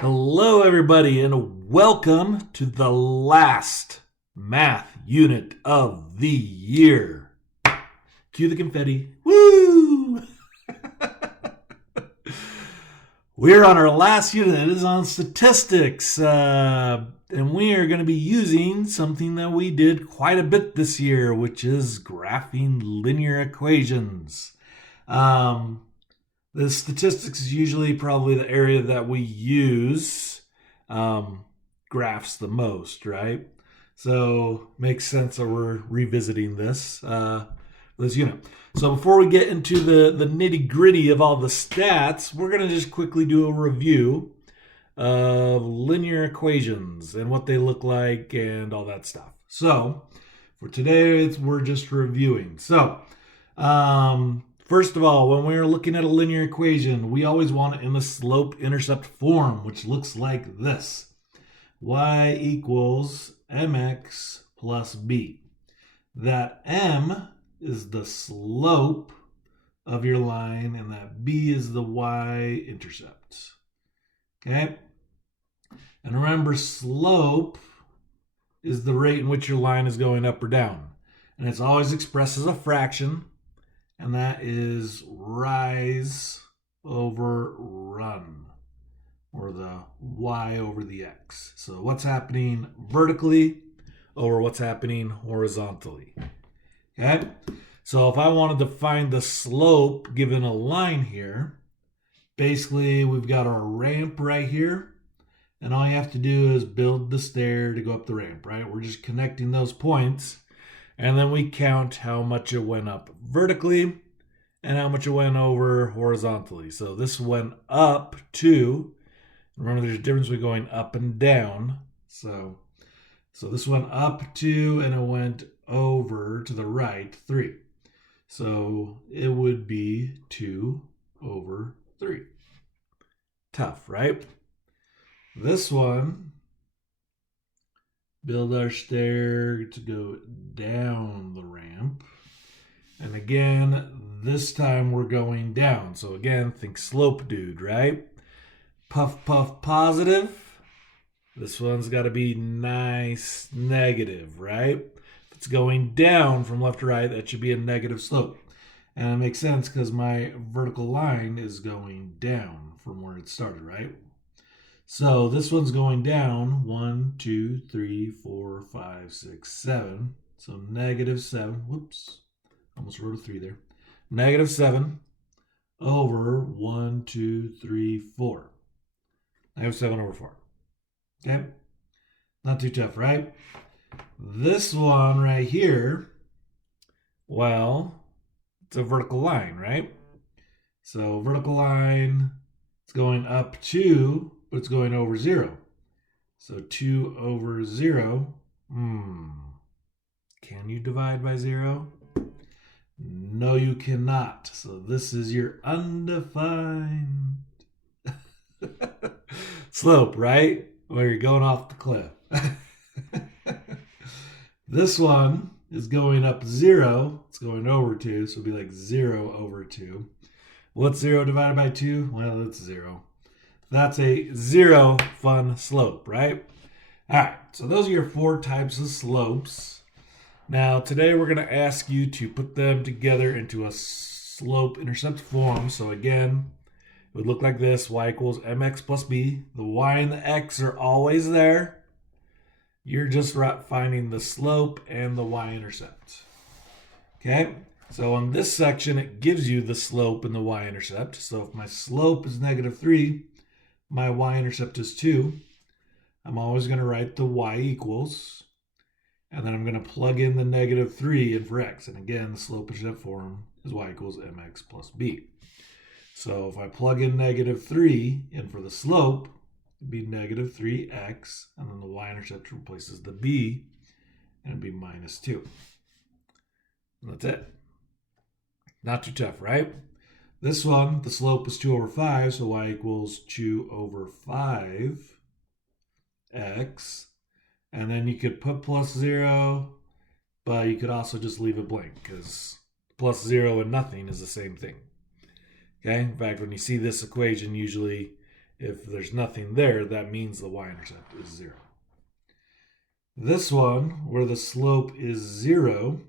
Hello, everybody, and welcome to the last math unit of the year. Cue the confetti. Woo! We're on our last unit. It is on statistics, and we are going to be using something that we did quite a bit this year, which is graphing linear equations. The statistics is usually probably the area that we use graphs the most, right? So makes sense that we're revisiting this unit. So before we get into the nitty gritty of all the stats, we're going to just quickly do a review of linear equations and what they look like and all that stuff. So for today, we're just reviewing. So first of all, when we're looking at a linear equation, we always want it in the slope-intercept form, which looks like this. Y equals mx plus b. That m is the slope of your line, and that b is the y-intercept. Okay? And remember, slope is the rate in which your line is going up or down. And it's always expressed as a fraction. And that is rise over run, or the y over the x. So what's happening vertically over what's happening horizontally. Okay? So if I wanted to find the slope given a line here, basically we've got our ramp right here, and all you have to do is build the stair to go up the ramp, right? We're just connecting those points. And then we count how much it went up vertically and how much it went over horizontally. So this went up 2. Remember, there's a difference between going up and down. So this went up 2 and it went over to the right 3. So it would be 2 over 3. Tough, right? This one, build our stair to go down the ramp. And again, this time we're going down. So again, think slope dude, right? Puff, puff, positive. This one's got to be nice negative, right? If it's going down from left to right, that should be a negative slope. And it makes sense because my vertical line is going down from where it started, right? So this one's going down 1, 2, 3, 4, 5, 6, 7. So negative 7. Whoops. Almost wrote a 3 there. Negative 7 over 1, 2, 3, 4. Negative 7 over 4. Okay? Not too tough, right? This one right here, well, it's a vertical line, right? So vertical line, it's going up 2, but it's going over 0. So 2 over 0. Can you divide by 0? No, you cannot. So this is your undefined slope, right? Where you're going off the cliff. This one is going up 0. It's going over 2, so it'll be like 0 over 2. What's 0 divided by 2? Well, it's 0. That's a 0 fun slope, right? All right, so those are your 4 types of slopes. Now, today we're going to ask you to put them together into a slope-intercept form. So again, it would look like this. Y equals mx plus b. The y and the x are always there. You're just finding the slope and the y-intercept. Okay? So on this section, it gives you the slope and the y-intercept. So if my slope is negative 3, my y-intercept is 2. I'm always going to write the y equals. And then I'm going to plug in the negative 3 in for x. And again, the slope-intercept form is y equals mx plus b. So if I plug in negative 3 in for the slope, it'd be negative 3x. And then the y-intercept replaces the b, and it'd be minus 2. And that's it. Not too tough, right? This one, the slope is 2 over 5, so y equals 2 over 5x. And then you could put plus 0, but you could also just leave it blank because plus 0 and nothing is the same thing. Okay? In fact, when you see this equation, usually If there's nothing there, that means the y-intercept is 0. This one, where the slope is 0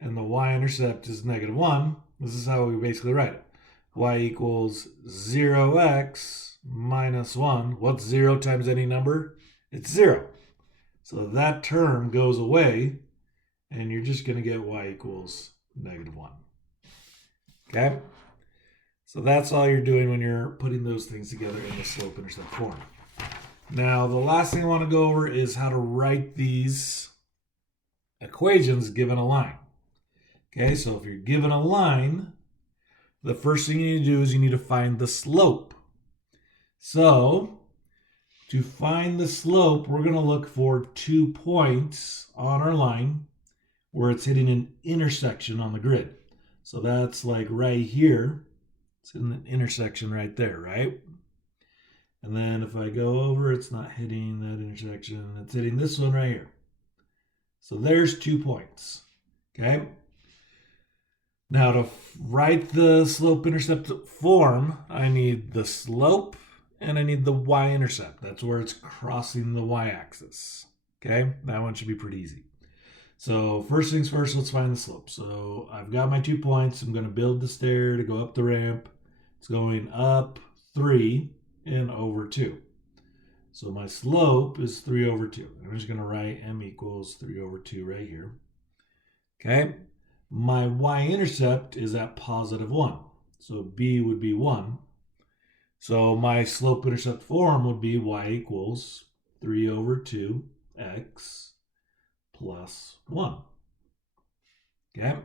and the y-intercept is -1, this is how we basically write it. Y equals 0x minus 1. What's 0 times any number? It's 0. So that term goes away, and you're just going to get y equals -1. Okay? So that's all you're doing when you're putting those things together in the slope-intercept form. Now, the last thing I want to go over is how to write these equations given a line. Okay, so if you're given a line, the first thing you need to do is you need to find the slope. So, to find the slope, we're going to look for 2 points on our line where it's hitting an intersection on the grid. So that's like right here. It's in the intersection right there, right? And then if I go over, it's not hitting that intersection. It's hitting this one right here. So there's 2 points, okay? Now to write the slope-intercept form, I need the slope and I need the y-intercept. That's where it's crossing the y-axis, okay? That one should be pretty easy. So first things first, let's find the slope. So I've got my 2 points. I'm going to build the stair to go up the ramp. It's going up 3 and over 2. So my slope is 3 over 2. I'm just going to write m equals 3 over 2 right here. Okay. My y-intercept is at +1. So b would be 1. So my slope-intercept form would be y equals 3 over 2x plus 1. Okay.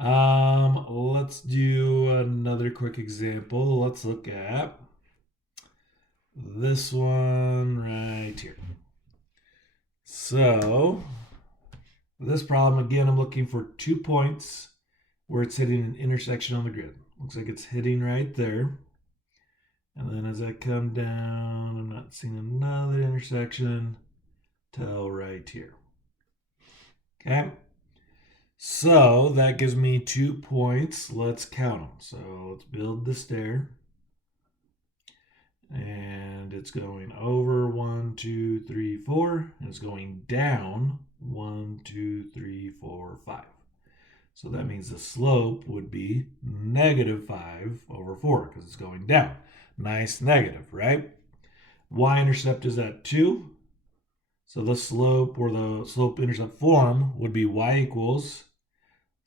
Let's do another quick example. Let's look at this one right here. So this problem, again, I'm looking for 2 points where it's hitting an intersection on the grid. Looks like it's hitting right there. And then as I come down, I'm not seeing another intersection till right here. Okay. So that gives me 2 points. Let's count them. So let's build the stair. And it's going over 1, 2, 3, 4. And it's going down 1, 2, 3, 4, 5. So that means the slope would be -5 over 4 because it's going down. Nice negative, right? Y-intercept is at 2. So the slope or the slope-intercept form would be y equals,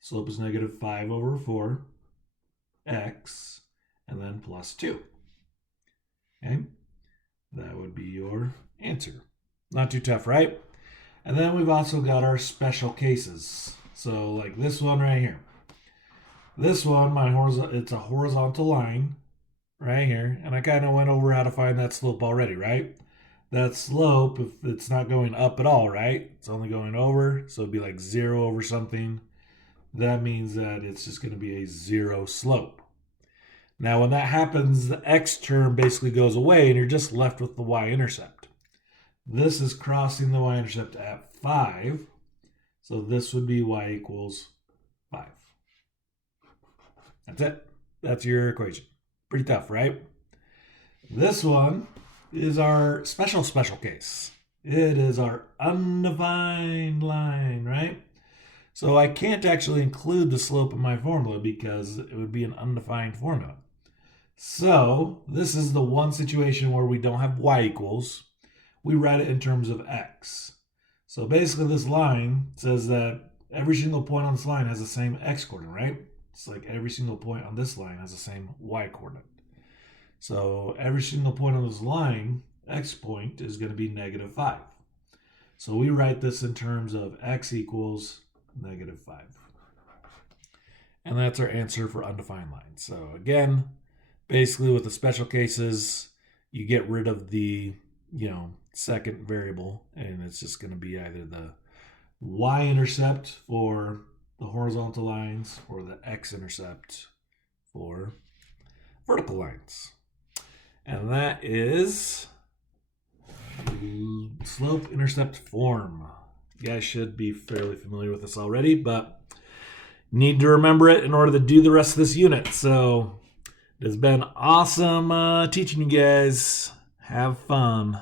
slope is -5 over 4, x, and then plus 2. Okay? That would be your answer. Not too tough, right? And then we've also got our special cases. So like this one right here. This one, it's a horizontal line right here. And I kind of went over how to find that slope already, right? That slope, if it's not going up at all, right? It's only going over, so it'd be like 0 over something. That means that it's just going to be a 0 slope. Now, when that happens, the x term basically goes away, and you're just left with the y-intercept. This is crossing the y-intercept at 5, so this would be y equals 5. That's it. That's your equation. Pretty tough, right? This one is our special case. It is our undefined line, right? So I can't actually include the slope in my formula because it would be an undefined formula. So this is the one situation where we don't have y equals. We write it in terms of x. So basically this line says that every single point on this line has the same x coordinate, right? It's like every single point on this line has the same y coordinate. So every single point on this line, x point, is going to be -5. So we write this in terms of x equals -5. And that's our answer for undefined lines. So again, basically with the special cases, you get rid of the, second variable, and it's just going to be either the y-intercept for the horizontal lines or the x-intercept for vertical lines. And that is slope-intercept form. You guys should be fairly familiar with this already, but need to remember it in order to do the rest of this unit. So It has been awesome teaching you guys. Have fun.